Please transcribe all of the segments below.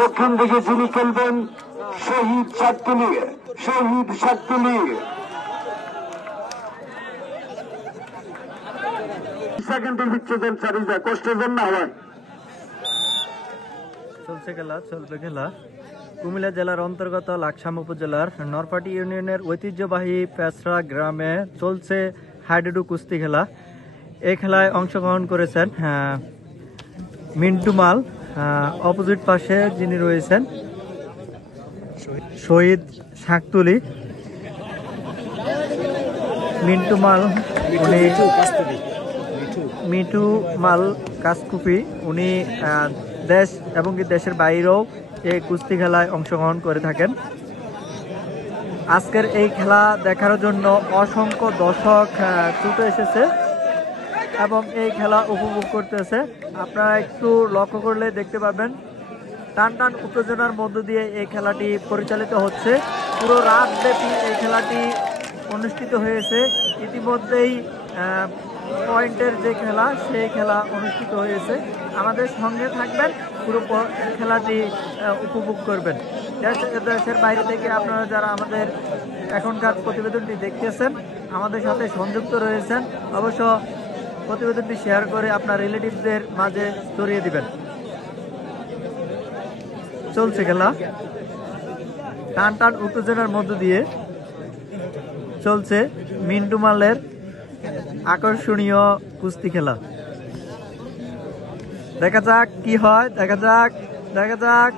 দক্ষিণ দিকে যিনি খেলবেন শহীদ সাতকুলি, শহীদ সাতকুলি। সেকেন্ডের বিচ্ছেদন সারিজা কষ্টের জন্য আবার চলছে খেলা, চলবে খেলা। কুমিল্লা জেলার অন্তর্গত লাকসাম উপজেলার নরপাটি ইউনিয়নের ঐতিহ্যবাহী পেছরা গ্রামে চলছে হাডুডু কুস্তি খেলা। এই খেলায় অংশগ্রহণ করেছেন মিন্টু মাল, অপোজিট পাশে যিনি রয়েছেন শহীদ শাকতুলি। মিন্টু মাল উনি মিঠু মাল কাসকুপি, উনি দেশ এবং দেশের বাইরেও এই কুস্তি খেলায় অংশগ্রহণ করে থাকেন। আজকের এই খেলা দেখার জন্য অসংখ্য দর্শক ছুটে এসেছে এবং এই খেলা উপভোগ করতেছে। আপনারা একটু লক্ষ্য করলে দেখতে পাবেন টান টান উত্তেজনার মধ্য দিয়ে এই খেলাটি পরিচালিত হচ্ছে। পুরো রাত ব্যাপী এই খেলাটি অনুষ্ঠিত হয়েছে। ইতিমধ্যেই পয়েন্টের যে খেলা সেই খেলা অনুষ্ঠিত হয়েছে। আমাদের সঙ্গে থাকবেন, পুরো খেলাটি উপভোগ করবেন। দেশের বাইরে থেকে আপনারা যারা আমাদের এখনকার প্রতিবেদনটি দেখতেছেন, আমাদের সাথে সংযুক্ত রয়েছেন, অবশ্য প্রতিবেদনটি শেয়ার করে আপনার রিলেটিভদের মাঝে ছড়িয়ে দিবেন। চলছে খেলা, টান টান উত্তেজনার মধ্য দিয়ে চলছে মিন্টু মালের আকর্ষণীয় কুস্তি খেলা। দেখা যাক কি হয়, দেখা যাক, দেখা যাক,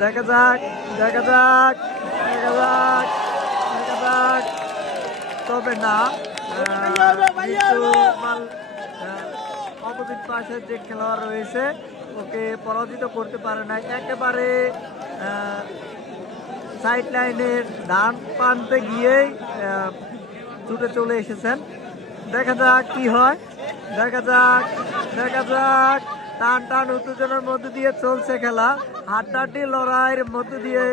দেখা যাক, দেখা যাক, দেখা যাক, দেখা যাক। তবে না, অপোজিট পাশের যে খেলোয়াড় রয়েছে ওকে পরাজিত করতে পারে না। একেবারে সাইড লাইনের ডান প্রান্তে গিয়েই ছুটে চলে এসেছেন। দেখা যাক কি হয়, দেখা যাক, দেখা যাক। টান টান উত্তেজনার মধ্যে দিয়ে চলছে খেলা, হাড্ডাহাড্ডি লড়াইয়ের মধ্যে দিয়ে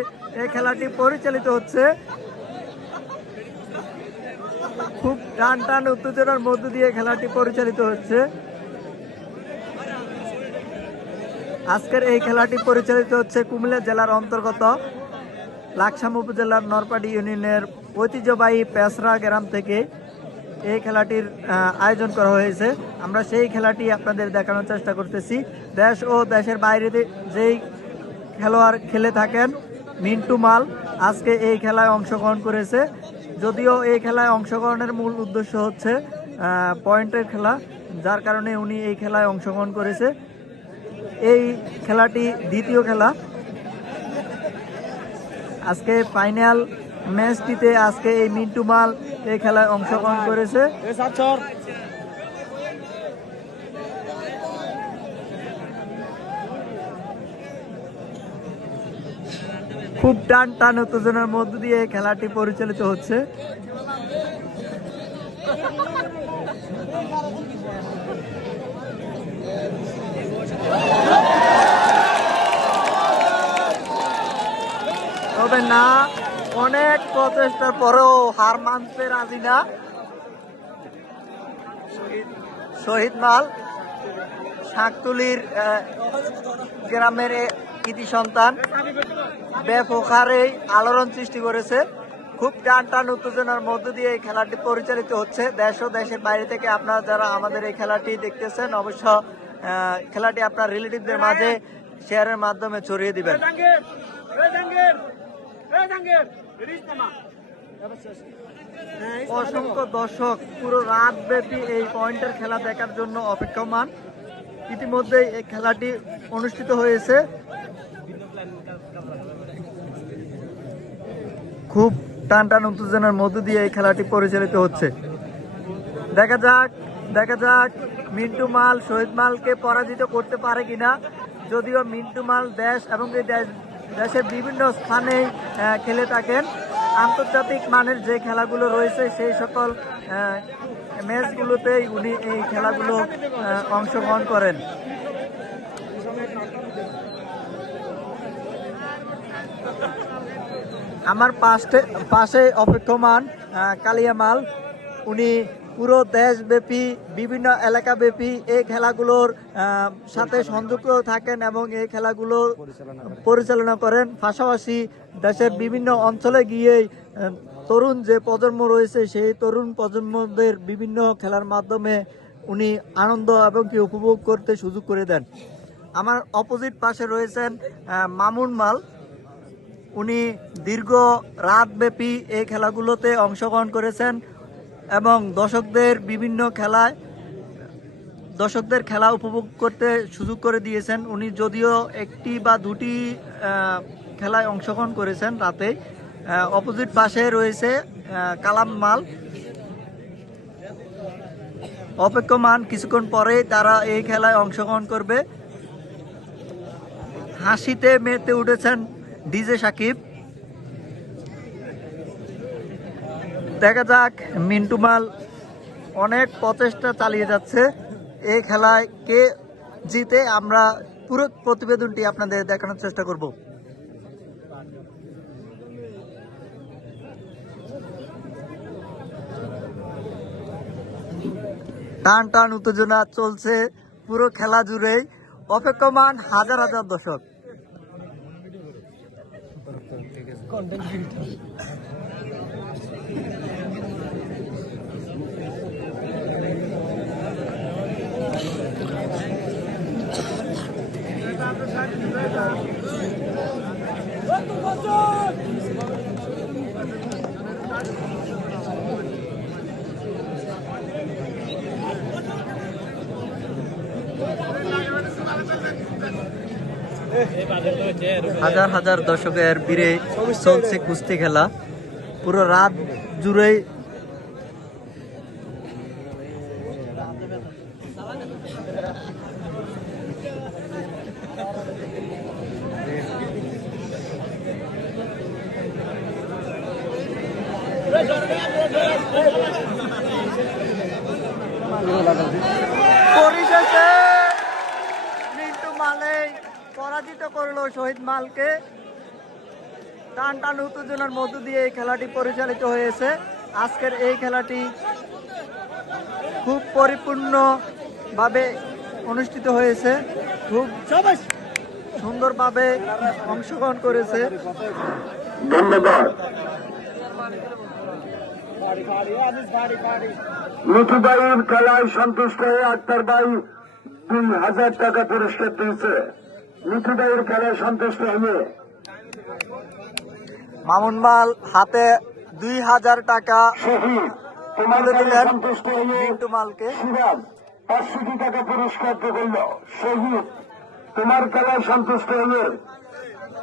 এই খেলাটি পরিচালিত হচ্ছে। খুব টান টান উত্তেজনার মধ্য দিয়ে খেলাটি পরিচালিত হচ্ছে। আজকের এই খেলাটি পরিচালিত হচ্ছে কুমিল্লা জেলার অন্তর্গত লাকসাম উপজেলার নরপাটি ইউনিয়নের ঐতিহ্যবাহী পেছরা গ্রাম থেকে এই খেলাটির আয়োজন করা হয়েছে। আমরা সেই খেলাটি আপনাদের দেখানোর চেষ্টা করতেছি। দেশ ও দেশের বাইরে যেই খেলোয়াড় খেলে থাকেন, মিন্টু মাল আজকে এই খেলায় অংশগ্রহণ করেছে। যদিও এই খেলায় অংশগ্রহণের মূল উদ্দেশ্য হচ্ছে পয়েন্টের খেলা, যার কারণে উনি এই খেলায় অংশগ্রহণ করেছে। এই খেলাটি দ্বিতীয় খেলা। আজকে ফাইনাল ম্যাচটিতে আজকে এই মিন্টু মাল এই খেলায় অংশগ্রহণ করেছে। খুব টান টান উত্তেজনার মধ্য দিয়ে এই খেলাটি পরিচালিত হচ্ছে। তবে না, অনেক প্রচেষ্টার পরেও হার মানতে রাজি না শহীদ মাল। শাকতুলির গ্রামের কৃতি সন্তান, ব্যাপক হারে আলোড়ন সৃষ্টি করেছে। খুব টান টান উত্তেজনার মধ্য দিয়ে এই খেলাটি পরিচালিত হচ্ছে। দেশ ও দেশের বাইরে থেকে আপনারা যারা আমাদের এই খেলাটি দেখতেছেন, অবশ্য খেলাটি আপনার রিলেটিভদের মাঝে শেয়ারের মাধ্যমে ছড়িয়ে দিবেন। অসংখ্য দর্শক পুরো রাত ব্যাপী এই পয়েন্টের খেলা দেখার জন্য অপেক্ষমান। ইতিমধ্যে এই খেলাটি অনুষ্ঠিত হয়েছে। খুব টান টান উত্তেজনার মধ্য দিয়ে এই খেলাটি পরিচালিত হচ্ছে। দেখা যাক, দেখা যাক মিন্টু মাল শহীদ মালকে পরাজিত করতে পারে কিনা। যদিও মিন্টু মাল দেশ এবং দেশের বিভিন্ন স্থানে খেলে থাকেন। আন্তর্জাতিক মানের যে খেলাগুলো রয়েছে সেই সকল ম্যাচগুলোতেই উনি এই খেলাগুলো অংশগ্রহণ করেন। আমার পাশে অপেক্ষমান কালিয়া মাল, উনি পুরো দেশব্যাপী বিভিন্ন এলাকাব্যাপী এই খেলাগুলোর সাথে সংযুক্ত থাকেন এবং এই খেলাগুলো পরিচালনা করেন। পাশাপাশি দেশের বিভিন্ন অঞ্চলে গিয়ে তরুণ যে প্রজন্ম রয়েছে সেই তরুণ প্রজন্মদের বিভিন্ন খেলার মাধ্যমে উনি আনন্দ এবং কি উপভোগ করতে সুযোগ করে দেন। আমার অপোজিট পাশে রয়েছেন মামুন মাল। উনি দীর্ঘ রাতব্যাপী এই খেলাগুলোতে অংশগ্রহণ করেছেন এবং দর্শকদের খেলা উপভোগ করতে সুযোগ করে দিয়েছেন। উনি যদিও একটি বা দুটি খেলায় অংশগ্রহণ করেছেন রাতে। অপোজিট পাশে রয়েছে কালাম মাল। অপেক্ষমান কিছুক্ষণ পরেই তারা এই খেলায় অংশগ্রহণ করবে। হাসিতে মেতে উঠেছেন ডিজে সাকিব। দেখা যাক মিন্টু মাল অনেক প্রচেষ্টা চালিয়ে যাচ্ছে এই খেলায় কে জিতে, আমরা পুরো প্রতিবেদনটি আপনাদের দেখানোর চেষ্টা করব। টান টান উত্তেজনা চলছে পুরো খেলা জুড়েই, অপেক্ষমান হাজার হাজার দর্শক। হাজার হাজার দর্শকের ভিড়ে চলছে কুস্তি খেলা পুরো রাত জুড়েই। পরিশেষে মিন্টু মালে পরাজিত করলো শহীদ মালকে। টান টান উত্তেজনার মধ্য দিয়ে এই খেলাটি পরিচালিত হয়েছে। আজকের এই খেলাটি খুব পরিপূর্ণভাবে অনুষ্ঠিত হয়েছে, খুব সুন্দরভাবে অংশগ্রহণ করেছে। ধন্যবাদ। মিঠু ভাইয়ের খেলায় সন্তুষ্ট হয়ে আক্তার ভাই 2,000 টাকা পুরস্কার দিয়েছে। মিঠু ভাইয়ের খেলায় সন্তুষ্ট হয়ে মামুন মাল হাতে 2,000 টাকা শহীদ তোমার তুলে খেলায় দিলেন সন্তুষ্ট হয়ে মিন্টু মালকে। সিরাজ 500 টাকা পুরস্কার করল। শহীদ তোমার খেলায় সন্তুষ্ট হয়ে